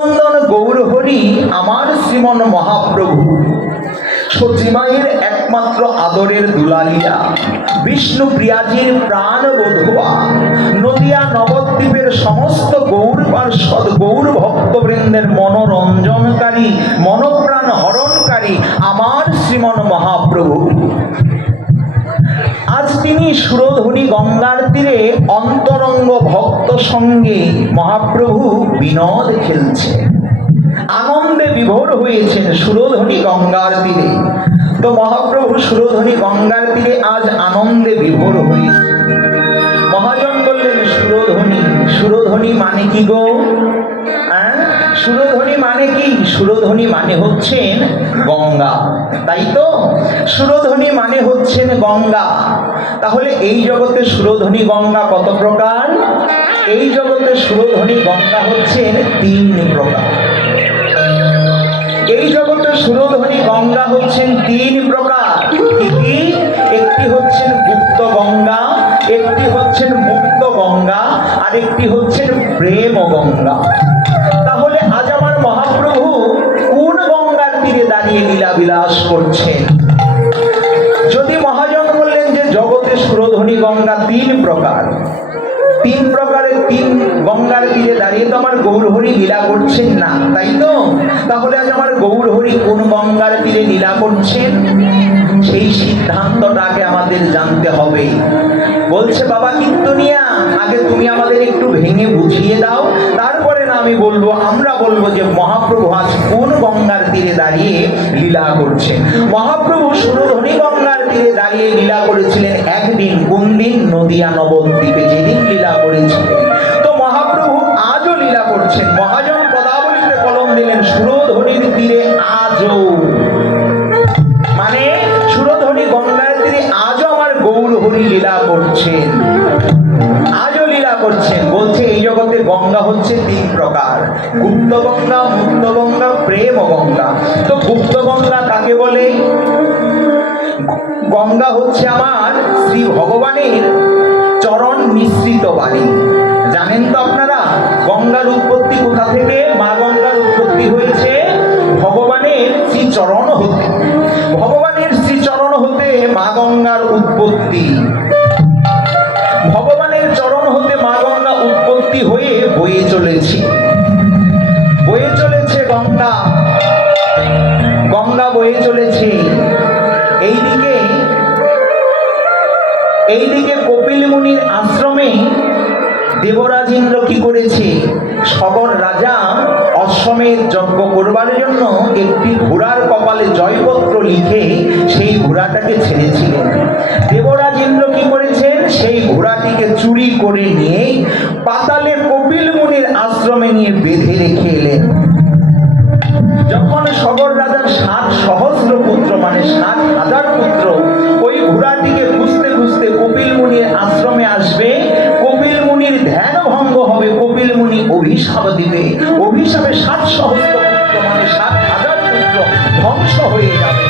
গৌরহরি আমার শ্রীমন মহাপ্রভু, সচিমায়ের একমাত্র আদরের দুলালিয়া, বিষ্ণু প্রিয়াজির প্রাণ বধুয়া, নদিয়া নবদ্বীপের সমস্ত গৌর পার্ষদ গৌর ভক্তবৃন্দের মনোরঞ্জনকারী মনপ্রাণ হরণকারী আমার শ্রীমন মহাপ্রভু। আজ তিনি সুরধুনী গঙ্গার তীরে অন্তরঙ্গ ভক্ত সঙ্গে মহাপ্রভু বিনোদ খেলছে, আনন্দে বিভোর হয়েছেন সুরধুনী গঙ্গার তীরে। তো মহাপ্রভু সুরধুনী গঙ্গার তীরে আজ আনন্দে বিভোর হয়েছে। মহাজন বললেন, সুরধুনী, সুরধুনী মানে কি গো? সুরধুনী মানে কি? সুরধুনী মানে হচ্ছেন গঙ্গা, তাই তো? সুরধুনী মানে হচ্ছেন গঙ্গা। তাহলে এই জগতে সুরধুনী গঙ্গা কত প্রকার? এই জগতে সুরধুনী গঙ্গা হচ্ছেন 3 প্রকার। এই জগতে সুরধুনী গঙ্গা হচ্ছেন 3 প্রকার। একটি হচ্ছেন গুপ্ত গঙ্গা, একটি হচ্ছেন মুক্ত গঙ্গা, আর একটি হচ্ছেন প্রেম গঙ্গা। তাহলে আজ আমার মহাপ্রভু কোন গঙ্গার তীরে দাঁড়িয়ে লীলা বিলাস করছেন? যদি মহাজন বললেন যে জগতে সুরধুনী গঙ্গা 3 প্রকার, 3 প্রকারের 3 গঙ্গার তীরে দাঁড়িয়ে তো আমার গৌরহরি লীলা করছেন না, তাই তো? তাহলে আজ আমার গৌরহরি কোন গঙ্গার তীরে লীলা করছেন? সেই সিদ্ধান্তটাকে আমাদের জানতে হবে। বলছে, বাবা কীর্তনিয়া, আগে তুমি আমাদের একটু ভেঙে বুঝিয়ে দাও, তারপরে না আমি বলবো, আমরা বলবো যে মহাপ্রভু আজ কোন গঙ্গার তীরে দাঁড়িয়ে লীলা করছেন। মহাপ্রভু সুরধুনী গঙ্গার তীরে দাঁড়িয়ে লীলা করেছিলেন একদিন। কোন দিন? নদিয়া নবদ্বীপে যেদিন লীলা করেছিলেন। তো মহাপ্রভু আজও লীলা করছেন। মহাজন পদাবলীতে কলম দিলেন, সুরধুনীর তীরে আজও, মানে সুরধুনী গঙ্গার তীরে আজও আমার গৌরহরি লীলা করছেন, আজও লীলা করছেন। বলছে এই জগতে গঙ্গা হচ্ছে 3 প্রকার, গুপ্ত গঙ্গা, মুক্ত গঙ্গা, প্রেম গঙ্গা। তো গুপ্ত গঙ্গা কাকে বলে? গঙ্গা হচ্ছে আমার শ্রী ভগবানের চরণ মিশ্রিত বাণী। জানেন তো আপনারা গঙ্গার উৎপত্তি কোথা থেকে? মা গঙ্গার উৎপত্তি হয়েছে ভগবানের শ্রীচরণ হতে। ভগবানের শ্রীচরণ হতে মা গঙ্গার উৎপত্তি। ভগবানের চরণ হতে মা গঙ্গা উৎপত্তি হয়ে বয়ে চলেছে, বয়ে চলেছে গঙ্গা, গঙ্গা বয়ে চলেছে। এইদিকে কপিল মুনির আশ্রমে দেবরাজ ইন্দ্র কি করেছে? সগর রাজা অশ্বমেধ যজ্ঞ করবার জন্য একটি ঘোড়ার কপালে জয়পত্র লিখে সেই ঘোড়াটাকে ছেড়েছিলেন। দেবরাজ ইন্দ্র কি করেছেন? সেই ঘোড়াটিকে চুরি করে নিয়ে পাতালে কপিল মুনির আশ্রমে নিয়ে বেঁধে রেখে এলেন। যখন সগর রাজার 60 সহস্র পুত্র, মানে 60,000 পুত্র ওই ঘোড়াটিকে খুঁজতে খুঁজতে কপিল মুনির আশ্রমে আসবে, কপিল মুনির ধ্যান ভঙ্গ হবে, কপিল মুনি অভিশাপ দিবে। অভিশাপে 60 সহস্র পুত্র, মানে 60,000 পুত্র ধ্বংস হয়ে যাবে।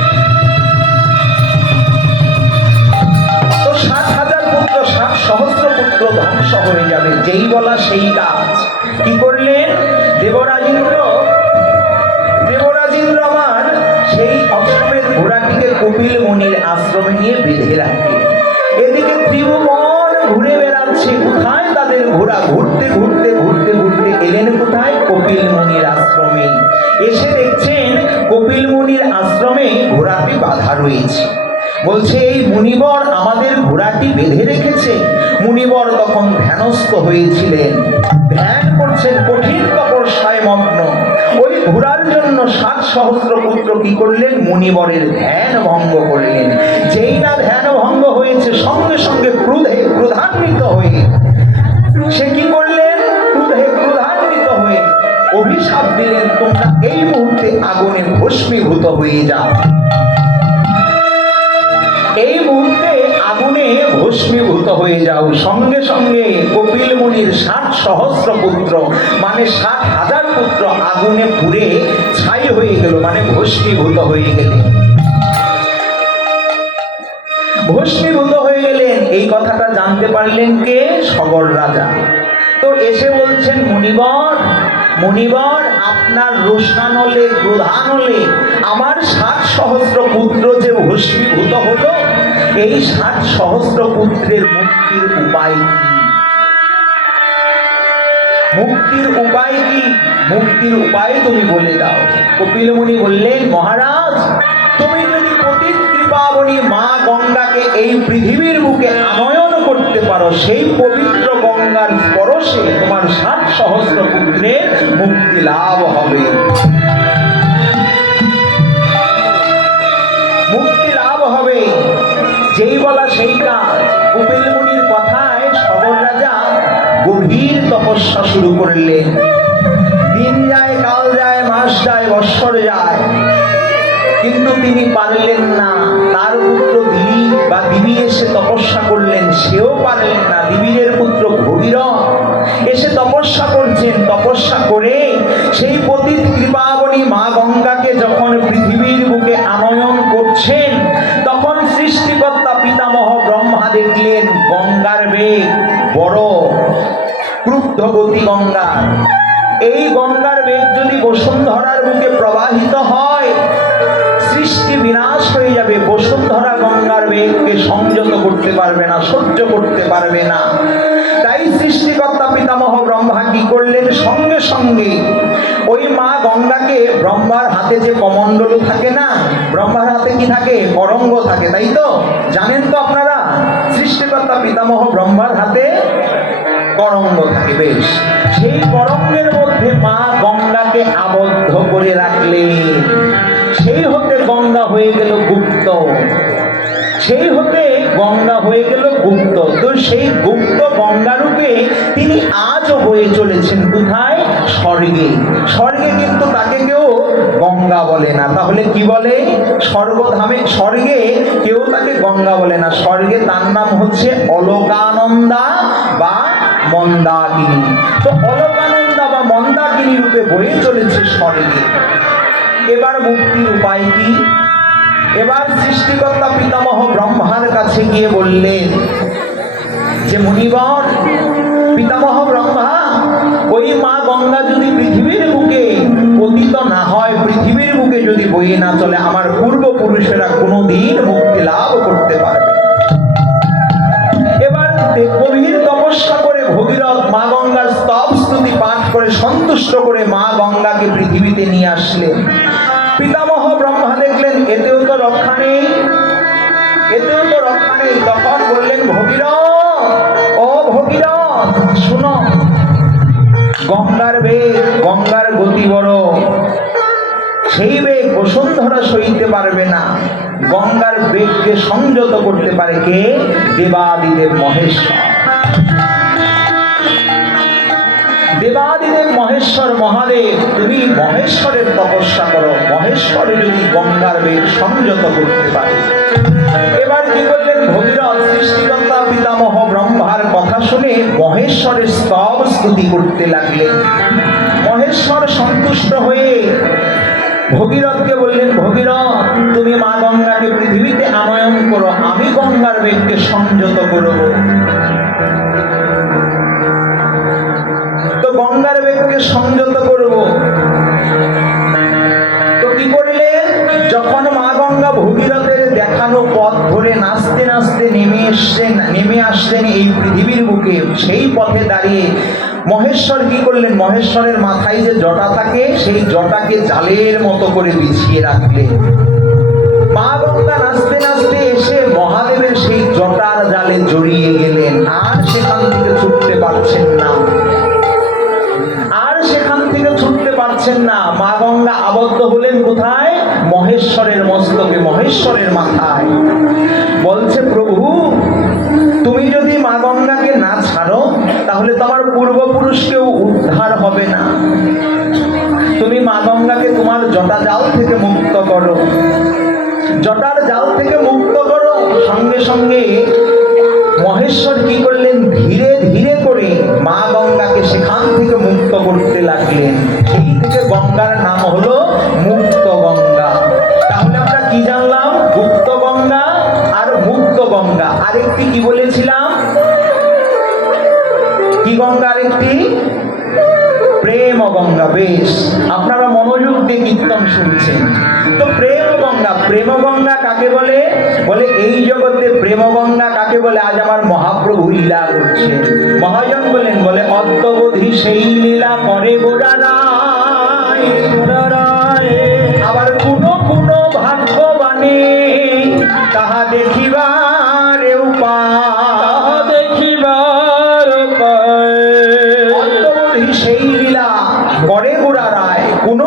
তো 60,000 পুত্র, 60 সহস্র পুত্র ধ্বংস হয়ে যাবে। যেই বলা সেই কাজ। কি করলেন দেবরাজ ইন্দ্র? আমার সেই অশ্বমেধ ঘোড়াটিকে কপিল মুনির আশ্রমে নিয়ে বেঁধে রাখে। এদিকে ত্রিভুবন ঘুরে বেড়াচ্ছে, কোথায় তাদের ঘোড়া? ঘুরতে ঘুরতে ঘুরতে ঘুরতে এলেন কোথায়? কপিল মুনির আশ্রমে। এসে দেখছেন কপিল মুনির আশ্রমে ঘোড়াটি বাঁধা রয়েছে। বলছে, এই মুনিবর আমাদের ঘোড়াটি বেঁধে রেখেছে। মুনিবর তখন ধ্যানস্থ হয়েছিলেন, ধ্যান করছেন, কঠিন তপস্যায় মগ্ন। ওই ঘোড়ার জন্য 60 সহস্র পুত্র কি করলেন? মুনিবরের ধ্যান ভঙ্গ করলেন। যেই না ধ্যান ভঙ্গ হয়েছে, সঙ্গে সঙ্গে ক্রোধে ক্রোধান্বিত হয়ে সে কি করলেন? ক্রোধে ক্রোধান্বিত হয়ে অভিশাপ দিলেন, তোমরা এই মুহূর্তে আগুনে ভস্মীভূত হয়ে যাও। এই মুহূর্তে আগুনে ভস্মীভূত হয়ে যাও। সঙ্গে সঙ্গে কপিল মুনির 60 সহস্র পুত্র, মানে 60,000 পুত্র আগুনে পুড়ে ছাই হয়ে গেল, মানে ভস্মীভূত হয়ে গেলেন। ভস্মীভূত হয়ে গেলেন। এই কথাটা জানতে পারলেন কে? সগর রাজা। তো এসে বলছেন, মুনিবর, মুনিবর আপনার রোষানলে ক্রোধানলে আমার 60 সহস্র পুত্র যে ভস্মীভূত হলো, এই 60 সহস্র পুত্রের মুক্তির উপায় কি? মুক্তির উপায় কি? মুক্তির উপায় তুমি বলে দাও। কপিল মুনি বললেন, মহারাজ, তুমি যদি পতিত কৃপাবনী মা গঙ্গাকে এই পৃথিবীর বুকে আনয়ন করতে পারো, সেই পবিত্র গঙ্গার স্পর্শে তোমার 60 সহস্র পুত্রের মুক্তি লাভ হবে। মুক্তি লাভ হবে। যেই বলা সেই কাজ। কপিল মুনির কথায় সবর রাজা গভীর তপস্যা শুরু করলেন। দিন যায়, কাল যায়, মাস যায়, বৎসর যায়, কিন্তু তিনি পারলেন না। তার পুত্র দিলীপ বা দিবি এসে তপস্যা করলেন, সেও পারলেন না। দিবীরের পুত্র ভগীরথ এসে তপস্যা করছেন। তপস্যা করে সেই পতিত কৃপাবনী মা গঙ্গাকে যখন পৃথিবীর বুকে আনয়ন করছেন, তখন সৃষ্টিকর্তা পিতামহ ব্রহ্মা দেখলেন গঙ্গার বেগ বড়, ক্রুদ্ধ গতি গঙ্গার। এই গঙ্গার বেগ যদি বসুন্ধরার বুকে প্রবাহিত হয়, সৃষ্টি বিনাশ হয়ে যাবে। বসুন্ধরা গঙ্গার বেগকে সংযত করতে পারবে না, সহ্য করতে পারবে না। তাই সৃষ্টিকর্তা পিতামহ ব্রহ্মা কি করলেন, সঙ্গে সঙ্গে ওই মা গঙ্গাকে, ব্রহ্মার হাতে যে কমণ্ডল থাকে না, ব্রহ্মার হাতে কি থাকে, করঙ্গ থাকে, তাই তো জানেন তো আপনারা। সৃষ্টিকর্তা পিতামহ ব্রহ্মার হাতে করঙ্গ থাকে। বেশ, সেই করঙ্গের মধ্যে মা গঙ্গাকে আবদ্ধ করে রাখলেন। সেই হতে গঙ্গা হয়ে গেল গুপ্ত। সেই হতে গঙ্গা হয়ে গেল গুপ্ত। তো সেই গুপ্ত গঙ্গারূপে তিনি আজও বয়ে চলেছেন কোথায়? স্বর্গে। স্বর্গে কিন্তু তাকে কেউ গঙ্গা বলে না। তাহলে কি বলে? স্বর্গধামে, স্বর্গে কেউ তাকে গঙ্গা বলে না। স্বর্গে তার নাম হচ্ছে অলকানন্দা বা মন্দাকিনী। তো অলকানন্দা বা মন্দাকিনী রূপে বয়ে চলেছে স্বর্গে। এবার মুক্তির উপায় কি? এবার সৃষ্টিকর্তা পিতামহ ব্রহ্মার কাছে গিয়ে বললেন যে, মুনিবর, পিতামহ ব্রহ্মা, ওই মা গঙ্গা যদি পৃথিবীর বুকে পতিত না হয়, পৃথিবীর বুকে যদি বয়ে না চলে, আমার পূর্বপুরুষেরা কোনোদিন মুক্তি লাভ করতে পারবে। এবার গভীর তপস্যা করে ভগীরথ মা গঙ্গার স্তব স্তুতি পাঠ করে সন্তুষ্ট করে মা গঙ্গাকে পৃথিবীতে নিয়ে আসলেন। পিতামহ ব্রহ্মা দেখলেন এতেও তো রক্ষা নেই, এতেও তো রক্ষা নেই। তখন বললেন, ভগীরথ, ও ভগীরথ, শুনো, গঙ্গার বেগ, গঙ্গার গতি বড়। সেই বেগ বসুন্ধরা সইতে পারবে না। গঙ্গার বেগকে সংযত করতে পারে কে? দেবাদিদেব মহেশ্বর। দেবাদিদেব মহেশ্বর মহাদেব, তুমি মহেশ্বরের তপস্যা করো। মহেশ্বর যদি গঙ্গার বেগ সংযত করতে পারে। এবার কি করলেন ভগীরথ? সৃষ্টিকর্তা পিতামহ ব্রহ্মার কথা শুনে মহেশ্বরের স্তব স্তুতি করতে লাগলেন। মহেশ্বর সন্তুষ্ট হয়ে ভগীরথকে বললেন, ভগীরথ, তুমি মা গঙ্গাকে পৃথিবীতে আনয়ন করো, আমি গঙ্গার বেগকে সংযত করব। তো গঙ্গার বেগকে সংযত করব। তো কি করলেন? যখন মা গঙ্গা ভগীরথের দেখানো পথ ধরে নাচতে নাচতে নেমে আসলেন এই পৃথিবীর বুকে, সেই পথে দাঁড়িয়ে মহেশ্বর কি করলেন? মহেশ্বরের মাথায় যে জটা থাকে, সেই জটাকে জালের মতো করে বিছিয়ে রাখলেন। মা গঙ্গা নাচতে নাচতে এসে মহাদেবের সেই জটার জালে জড়িয়ে গেলেন। আর সেখান থেকে ছুটতে পারছেন না, আর সেখান থেকে ছুটতে পারছেন না। মা গঙ্গা আবদ্ধ হলেন কোথায়? মহেশ্বরের মস্তকে, মহেশ্বরের মাথায়। বলছে, প্রভু, তুমি যদি মা গঙ্গাকে না ছাড়ো, তাহলে তোমার পূর্বপুরুষকেও উদ্ধার হবে না। তুমি মা গঙ্গাকে তোমার জটা জাল থেকে মুক্ত করো, জটার জাল থেকে মুক্ত করো। সঙ্গে সঙ্গে মহেশ্বর কি করলেন? ধীরে ধীরে করে মা গঙ্গাকে সেখান থেকে মুক্ত করতে লাগলেন। সেই থেকে গঙ্গার নাম হলো মুক্ত গঙ্গা। তাহলে আমরা কি জানলাম? গুপ্ত গঙ্গা আর মুক্ত গঙ্গা। আরেকটি কি বলেছিলাম? কি গঙ্গা আরেকটি? প্রেম গঙ্গা। বেশ, দিয়ে কীর্তন শুনছেন। তো প্রেম গঙ্গা কাকে বলে? বলে এই জগতে প্রেম গঙ্গা কাকে বলে? আজ আমার মহাপ্রভু লীলা করছে। মহাজন বলে অদ্যবধি সেই লীলা করে গোড়ারায়। আবার কোন ভাগ্যবানে তাহা দেখিবার অদ্যবধি সেই লীলা করে গোড়ারায়, কোন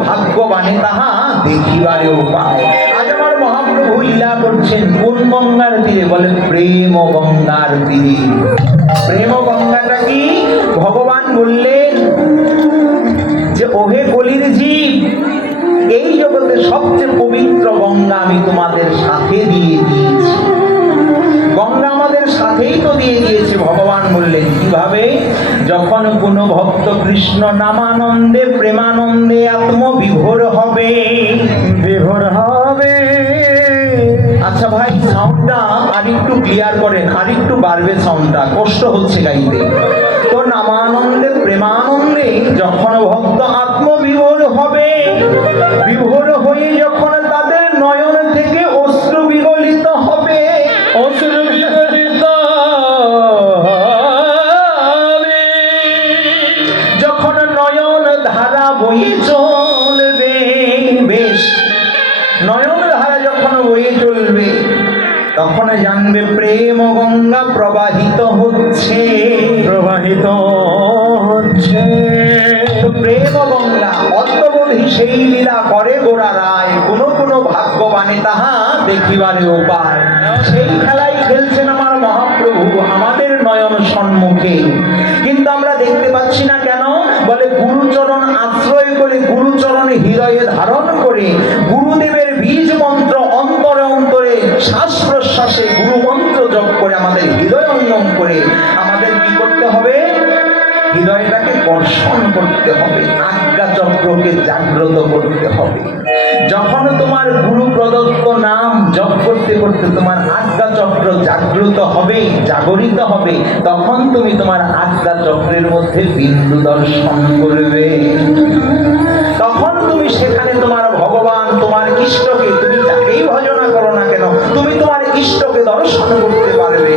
ভাগ্যবানে তাহা দেখিবারে উপায়। আজ আমার মহাপ্রভু লীলা করছেন কোন গঙ্গার তীরে? বলে প্রেম গঙ্গার তীরে। প্রেম গঙ্গাটা কি? ভগবান বললেন যে ওহে কলির জীব, এই জগতে সবচেয়ে পবিত্র গঙ্গা আমি তোমাদের সাথে দিয়ে দিয়েছি। গঙ্গা আমাদের সাথেই তো দিয়ে দিয়েছে। ভগবান বললেন কিভাবে? যখন কোন ভক্ত কৃষ্ণ নামানন্দে প্রেমানন্দে আত্মবিভোর হবে। আচ্ছা ভাই, সাউন্ডটা আরেকটু ক্লিয়ার করেন, আরেকটু বাড়বে সাউন্ডটা, কষ্ট হচ্ছে গাইতে। তো নামানন্দে প্রেমানন্দে যখন ভক্ত আত্মবিভোর হবে, বিভোর হয়ে যখন তাদের নয়ন থেকে অশ্রু বিগলিত হবে, যখন নয়ন ধারা বয়ে চলবে, বেশ নয়ন ধারা যখন বয়ে চলবে, তখন জানবে প্রেম গঙ্গা প্রবাহিত হচ্ছে। প্রেম গঙ্গা অদ্যবধি সেই লীলা করে গোড়ারায়, কোন ভাগ্যবানে তাহা দেখিবারে উপায়। সেই খেলাই খেলছেন আমার মহাপ্রভু আমাদের নয়ন সম্মুখে, কিন্তু আমরা দেখতে পাচ্ছি না কেন? বলে গুরুচরণ আশ্রয় করে, গুরুচরণ হৃদয়ে ধারণ করে, গুরুদেবের বীজ মন্ত্র অন্তরে অন্তরে শ্বাস প্রশ্বাসে গুরু মন্ত্র জপ করে আমাদের হৃদয় অঙ্গম করে আমাদের কি করতে হবে? হৃদয়টাকে কর্ষণ করতে হবে, আজ্ঞা চক্রকে জাগ্রত করতে হবে। যখন তোমার গুরু প্রদত্ত নাম জপ করতে করতে তোমার আজ্ঞা চক্র জাগ্রত হবে, জাগরিত হবে, তখন তুমি তোমার আজ্ঞা চক্রের মধ্যে বিন্দু দর্শন করবে। তখন তুমি সেখানে তোমার ভগবান, তোমার ইষ্টকে, তুমি যাকেই ভজনা করো না কেন, তুমি তোমার ইষ্টকে দর্শন করতে পারবে।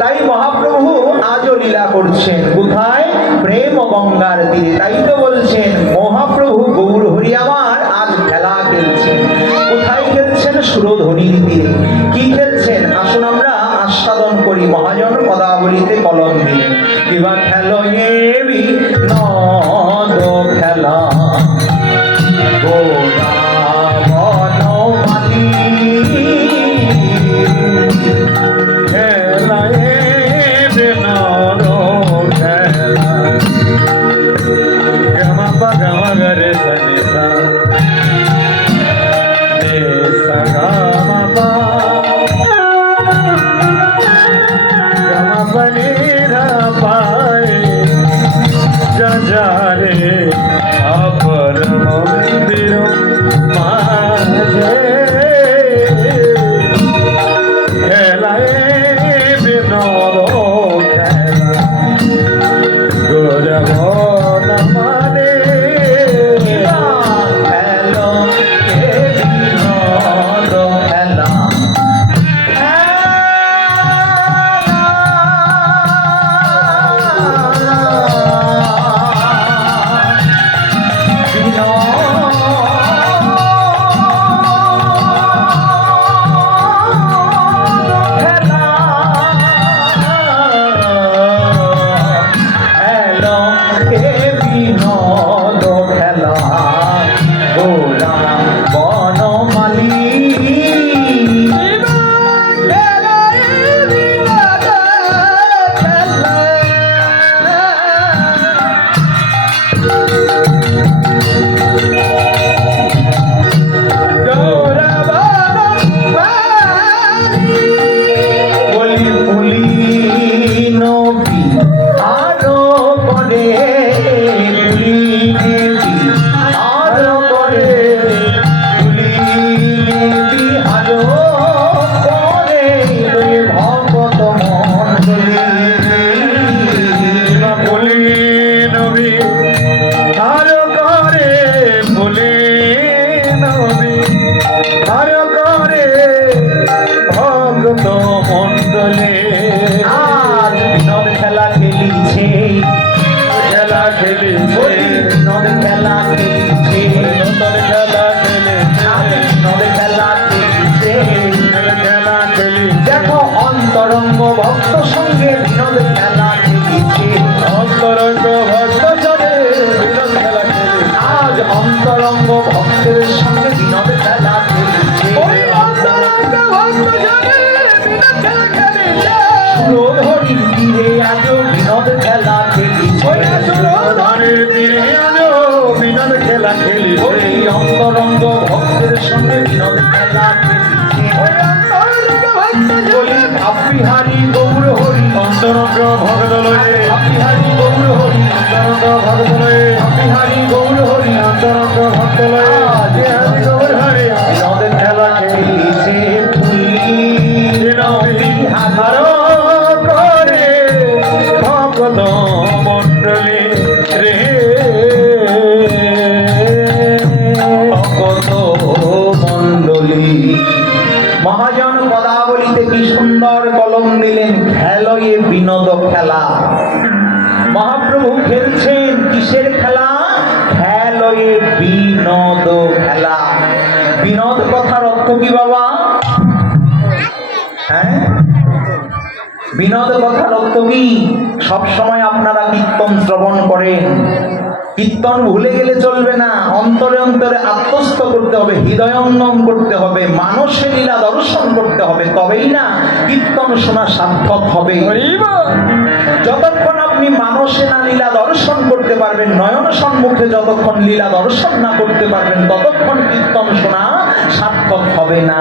তাই মহাপ্রভু আজও লীলা করছেন কোথায়? প্রেম গঙ্গার তীরে। তাই তো বলছেন মহাপ্রভু গৌর হরি আমার আজ খেলা খেলছেন। কোথায় খেলছেন? সুরধনির তীরে। কি খেলছেন? আসুন আমরা আস্বাদন করি। মহাজন পদাবলিতে কলম দিলেন, কিবা খেলো এবি নদ খেলা গোরা বনমালী, আজ অন্তরঙ্গ ভক্তের সঙ্গে বিনোদ খেলা খেলছে সুরধরির তীরে আজ বিনোদ খেলা খেলি অন্তরঙ্গ ভক্তের সঙ্গে বিনোদ খেলা খেলছে আপিহারি গৌর হরি অন্তরঙ্গ ভগদলয়ে আপিহারি গৌর হরি অন্তরঙ্গ ভগদলয়ে আপিহারি গৌর হরি অন্তরঙ্গ ভক্তলয়ে যে হরি গৌর হরি বিনোদ খেলা খেলিছে হাজার করে ভক্ত মণ্ডলী রে ভক্ত মণ্ডলী মহাজন পদাবলিতে কি সুন্দর কলম দিলেন, খেলয়ে বিনোদ খেলা। মহাপ্রভু খেলছেন কিসের খেলা? খেলয়ে বিনোদ খেলা। বিনোদ কথার অর্থ কি বাবা? হ্যাঁ, বিনোদ কথার অর্থ কি? সব সময় আপনারা কীর্তন শ্রবণ করেন, কীর্তন ভুলে গেলে চলবে না, অন্তরে অন্তরে আত্মস্থ করতে হবে, হৃদয়ঙ্গম করতে হবে, মানসে লীলা দর্শন করতে হবে, তবেই না কীর্তন শোনা সার্থক হবে। যতক্ষণ আপনি মানসে না লীলা দর্শন করতে পারবেন, নয়ন সম্মুখে যতক্ষণ লীলা দর্শন না করতে পারবেন, ততক্ষণ কীর্তন শোনা সার্থক হবে না।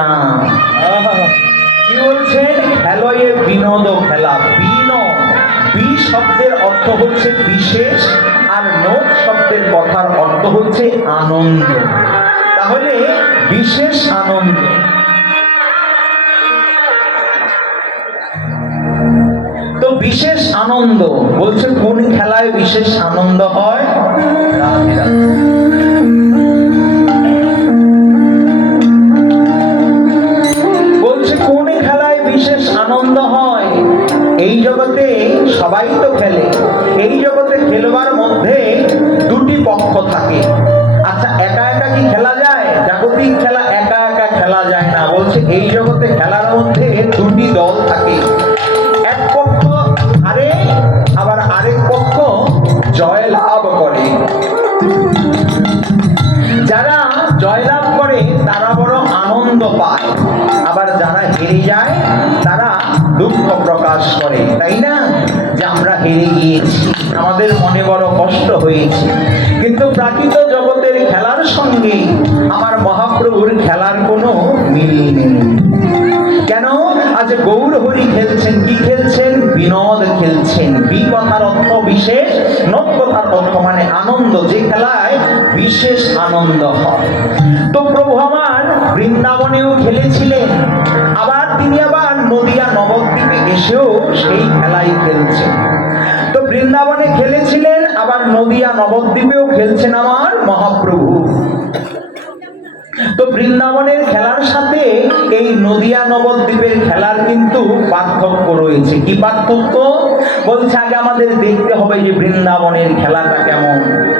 কি বলছেন? খেলয়ে বিনোদ খেলা। বিনোদ, বি শব্দের অর্থ হচ্ছে বিশেষ, আর নোদ শব্দের কথার অর্থ হচ্ছে আনন্দ। তাহলে বিশেষ আনন্দ। তো বিশেষ আনন্দ বলছে কোন খেলায় বিশেষ আনন্দ হয়? বলছে কোন খেলায় বিশেষ আনন্দ হয়? এই জগতে সবাই তো খেলে, এই জগতে খেলবার মধ্যে দুটি পক্ষ থাকে। আচ্ছা, একা একা কি খেলা যায়? জাগতিক খেলা একা একা খেলা যায় না। বলছে এই জগতে খেলার মধ্যে দুটি দল থাকে, এক পক্ষ হারে, আবার আরেক পক্ষ জয়লাভ করে। যারা জয়লাভ করে তারা বড় আনন্দ পায়, আবার যারা হেরে যায় তারা দুঃখ প্রকাশ করে, তাই না? যে আমরা হেরে গিয়েছি, আমাদের মনে বড় কষ্ট হয়েছে। কিন্তু প্রাকৃত জগতের খেলার সঙ্গে আমার মহাপ্রভুর খেলার কোনো মিল নেই। কেন? আজ গৌর হরি খেলছেন, কি খেলছেন? বিনোদ খেলছেন। বি কথার অর্থ বিশেষ, নোদ কথার অর্থ মানে আনন্দ, যে খেলায় বিশেষ আনন্দ হয়। তো প্রভু আমার বৃন্দাবনেও খেলেছিলেন, আবার তিনি আবার নদিয়া নবদ্বীপে এসেও সেই খেলাই খেলছেন। তো বৃন্দাবনে খেলেছিলেন, আবার নদিয়া নবদ্বীপেও খেলছেন আমার মহাপ্রভু। তো বৃন্দাবনের খেলার সাথে এই নদিয়া নবদ্বীপের খেলার কিন্তু পার্থক্য রয়েছে। কি পার্থক্য? বলছে আগে আমাদের দেখতে হবে যে বৃন্দাবনের খেলাটা কেমন,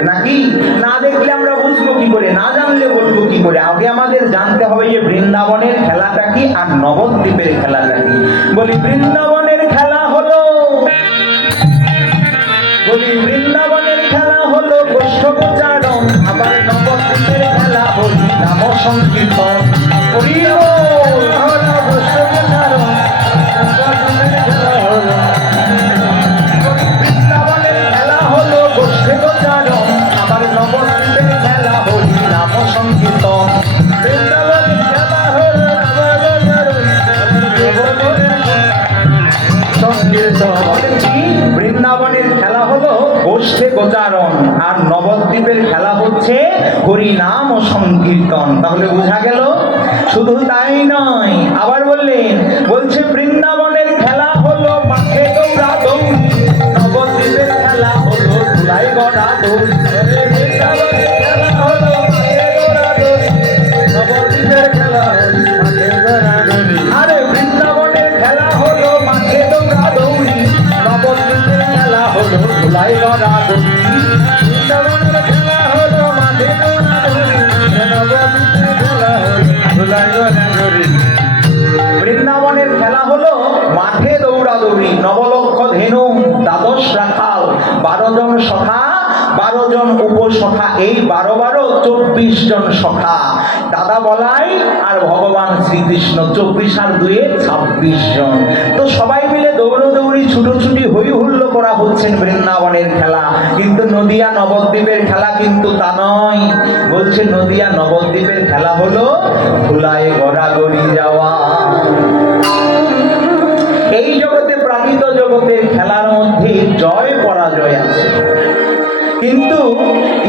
নাকি না দেখলে আমরা বুঝবো কি করে, না জানলে বলবো কি করে? আগে আমাদের জানতে হবে যে বৃন্দাবনের খেলাটা কি আর নবদ্বীপের খেলাটা কি। বলি বৃন্দাবনের খেলা হলো, বৃন্দাবনের খেলা হলো গোষ্ঠোপচারণ, আবার নবদ্বীপের খেলা হলি নাম সংকীর্তন। বৃন্দাবনের খেলা হলো গোষ্ঠোপচারণ, আবার নবদ্বীপের খেলা হলি নাম সংকীর্তন। বৃন্দাবনের খেলা হলো বৃন্দাবনের খেলা হলো গোষ্ঠে গোচারণ, আর নবদ্বীপের খেলা হচ্ছে হরিনাম ও সংকীর্তন। তাহলে বোঝা গেল। শুধু তাই নয়, আবার বললেন, বলছে বৃন্দাবনের খেলা হলো মাঠে দৌড়া দৌড়ি, নবদ্বীপের খেলা হলো ধুলাই গড়া দৌড়ি। বৃন্দাবনের খেলা হলো মাঠে দৌড়া দৌড়ি, নবদ্বীপের খেলা হলো মাঠে গড়া দৌড়ি। আরে বৃন্দাবনের খেলা হলো মাঠে দৌড়া দৌড়ি, নবদ্বীপের খেলা হলো ধুলাই গড়া দৌড়ি। বৃন্দাবনের খেলা হলো মাঠে দৌড়া দৌড়ি, নবদ্বীপের খেলা হলো ধুলাই গড়া দৌড়ি। বৃন্দাবনের খেলা হলো মাঠে দৌড়া জন উপসখা, এই 12 জন সখা, দাদা বলাই আর ভগবান শ্রীকৃষ্ণ, 24 আর 2 26 জন। তো সবাই মিলে দৌড়দৌড়ি ছুটোছুটি হই হুল্লো করা হচ্ছেন বৃন্দাবনের খেলা। কিন্তু নদিয়া নবদ্বীপের খেলা কিন্তু তা নয়। বলছে নদিয়া নবদ্বীপের খেলা হলো ধুলায় গড়াগড়ি যাওয়া। এই জগতে, প্রাকৃত জগতের খেলার মধ্যে জয় পরাজয় আছে, কিন্তু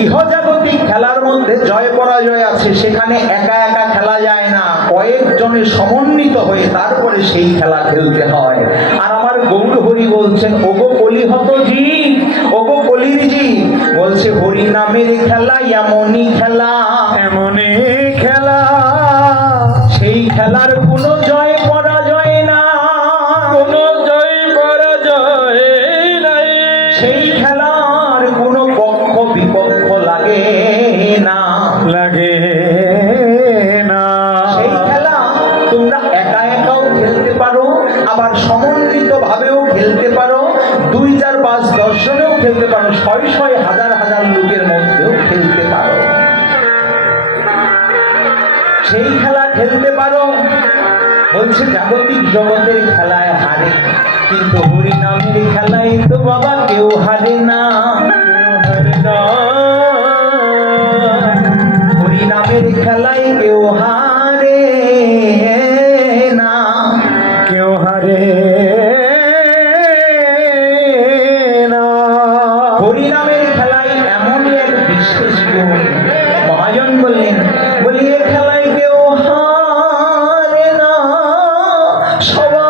ইহজাগতিক খেলার মধ্যে জয় পরাজয় আছে। সেখানে একা একা খেলা যায় না, কয়েকজনের সমন্বিত হয়ে তারপরে সেই খেলা খেলতে হয়। আর আমার গৌর হরি বলছেন, ওগো কলিহত জি, ওগো কলির জি, বলছে হরি নামের খেলা এমনই খেলা, এমনই খেলা, সেই খেলার কোনো জয় পরাজয় না, কোনো জয় পরাজয় নাই, সেই খেলার কোনো পক্ষ বিপক্ষ লাগে না, লাগে না। সেই খেলা তোমরা একা একাও খেলতে পারো, আবার সমন্বিত ভাবেও খেলতে পারো, 2, 4, 5, 10 জনেও খেলতে পারো, 600, 1000 লোকের মধ্যেও খেলতে পারো। সেই খেলা খেলতে পারো। বলছে জাগতিক জগতের খেলায় হারে, কিন্তু হরিনামের খেলায় তো বাবা কেউ হারে না, হরিনামের খেলায় কেউ হারে না, কেউ হারে না। হরিনামের খেলায় এমনই এক বিশেষ গুণ। মহাজন বললেন, বলি এ খেলায় কেউ হারে না, সবাই